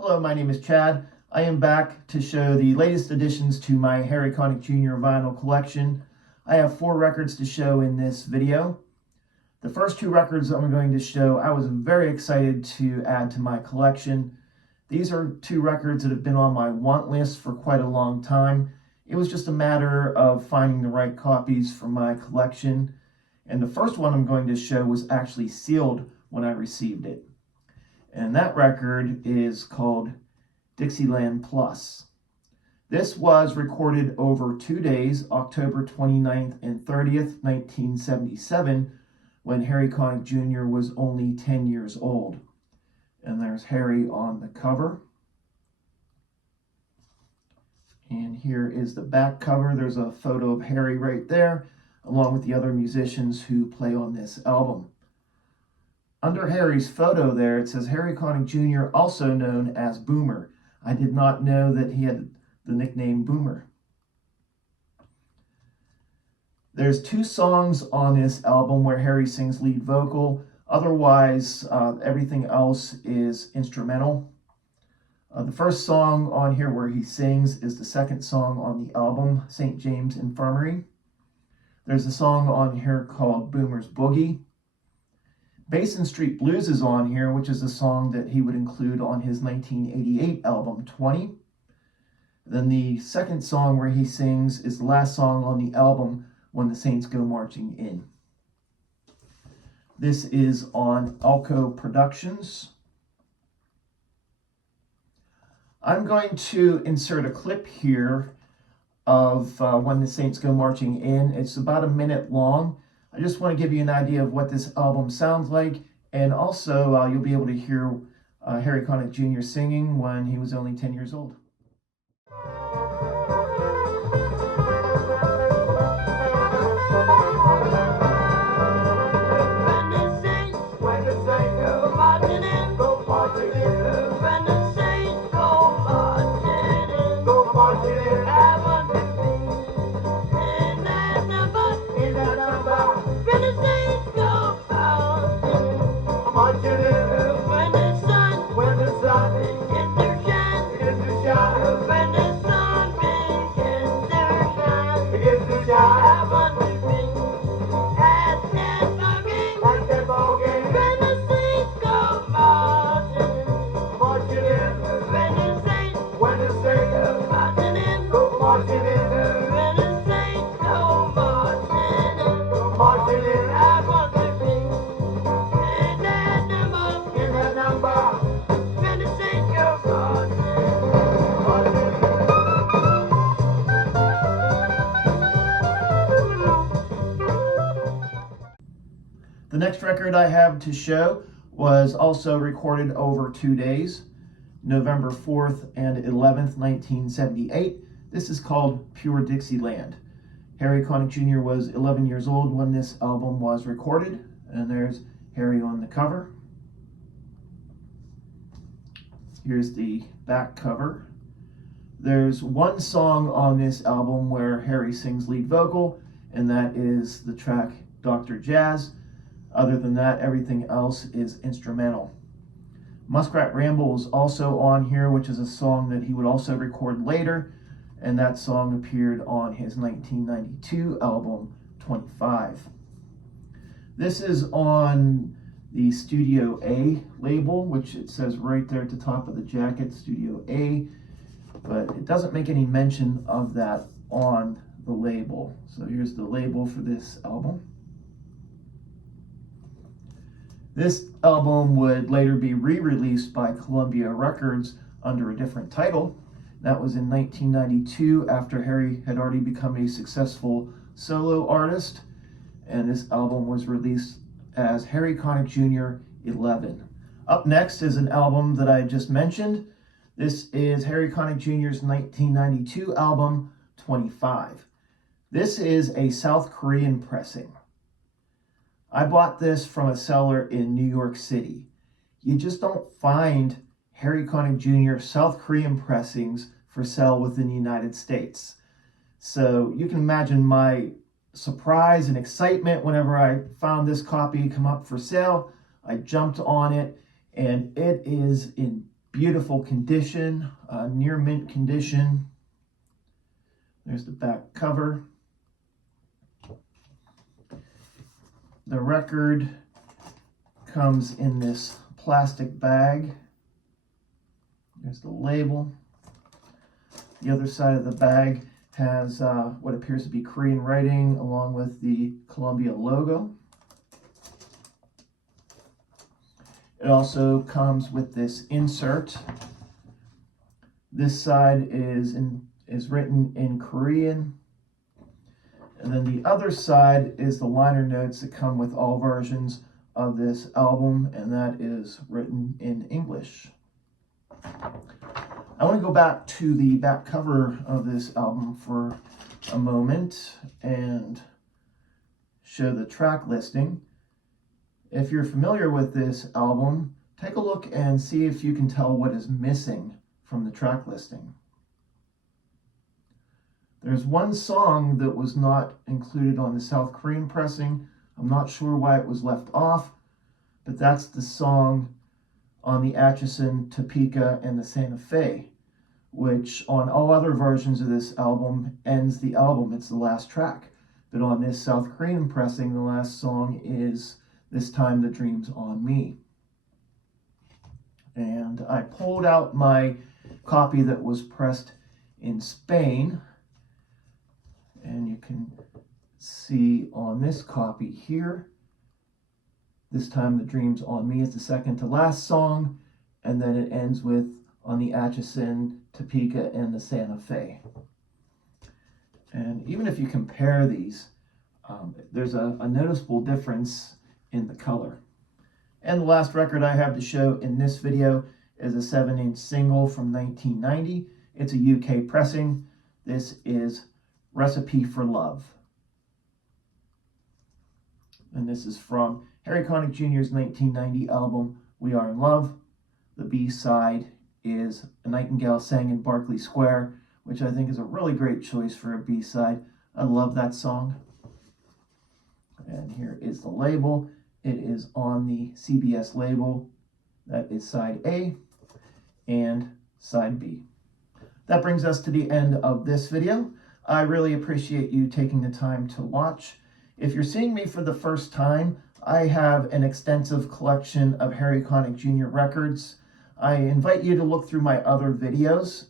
Hello, my name is Chad. I am back to show the latest additions to my Harry Connick Jr. vinyl collection. I have 4 records to show in this video. The first 2 records I'm going to show, I was very excited to add to my collection. These are 2 records that have been on my want list for quite a long time. It was just a matter of finding the right copies for my collection. And the first one I'm going to show was actually sealed when I received it. And that record is called Dixieland Plus. This was recorded over 2 days, October 29th and 30th, 1977, when Harry Connick Jr. was only 10 years old. And there's Harry on the cover. And here is the back cover. There's a photo of Harry right there, along with the other musicians who play on this album. Under Harry's photo there, it says Harry Connick Jr., also known as Boomer. I did not know that he had the nickname Boomer. There's 2 songs on this album where Harry sings lead vocal. Otherwise, everything else is instrumental. The first song on here where he sings is the second song on the album, St. James Infirmary. There's a song on here called Boomer's Boogie. Basin Street Blues is on here, which is a song that he would include on his 1988 album, 20. Then the second song where he sings is the last song on the album, When the Saints Go Marching In. This is on Elko Productions. I'm going to insert a clip here of When the Saints Go Marching In. It's about a minute long. I just want to give you an idea of what this album sounds like, and also you'll be able to hear Harry Connick Jr. singing when he was only 10 years old. The next record I have to show was also recorded over 2 days, November 4th and 11th, 1978. This is called Pure Dixieland. Harry Connick Jr. was 11 years old when this album was recorded, and there's Harry on the cover. Here's the back cover. There's 1 song on this album where Harry sings lead vocal, and that is the track Dr. Jazz. Other than that, everything else is instrumental. Muskrat Ramble is also on here, which is a song that he would also record later, and that song appeared on his 1992 album, 25. This is on the Studio A label, which it says right there at the top of the jacket, Studio A, but it doesn't make any mention of that on the label. So here's the label for this album. This album would later be re-released by Columbia Records under a different title. That was in 1992 after Harry had already become a successful solo artist, and this album was released as Harry Connick Jr. 11. Up next is an album that I just mentioned. This is Harry Connick Jr.'s 1992 album, 25. This is a South Korean pressing. I bought this from a seller in New York City. You just don't find Harry Connick Jr. South Korean pressings for sale within the United States. So you can imagine my surprise and excitement whenever I found this copy come up for sale. I jumped on it, and it is in beautiful condition, near mint condition. There's the back cover. The record comes in this plastic bag. There's the label. The other side of the bag has what appears to be Korean writing along with the Columbia logo. It also comes with this insert. This side is written in Korean. And then the other side is the liner notes that come with all versions of this album, and that is written in English. I want to go back to the back cover of this album for a moment and show the track listing. If you're familiar with this album, take a look and see if you can tell what is missing from the track listing. There's one song that was not included on the South Korean pressing. I'm not sure why it was left off, but that's the song on the Atchison, Topeka, and the Santa Fe, which on all other versions of this album ends the album. It's the last track. But on this South Korean pressing, the last song is This Time the Dream's on Me. And I pulled out my copy that was pressed in Spain. And you can see on this copy here, This Time the Dream's on Me is the second to last song. And then it ends with On the Atchison, Topeka, and the Santa Fe. And even if you compare these, there's a noticeable difference in the color. And the last record I have to show in this video is a 7-inch single from 1990. It's a UK pressing. This is Recipe for Love. And this is from Harry Connick Jr.'s 1990 album, We Are in Love. The B-side is A Nightingale Sang in Berkeley Square, which I think is a really great choice for a B-side. I love that song. And here is the label. It is on the CBS label. That is side A and side B. That brings us to the end of this video. I really appreciate you taking the time to watch. If you're seeing me for the first time, I have an extensive collection of Harry Connick Jr. records. I invite you to look through my other videos.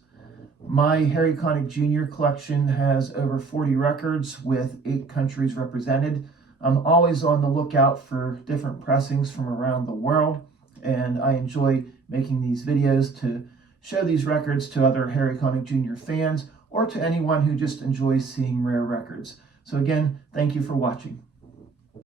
My Harry Connick Jr. collection has over 40 records with 8 countries represented. I'm always on the lookout for different pressings from around the world, and I enjoy making these videos to show these records to other Harry Connick Jr. fans or to anyone who just enjoys seeing rare records. So again, thank you for watching.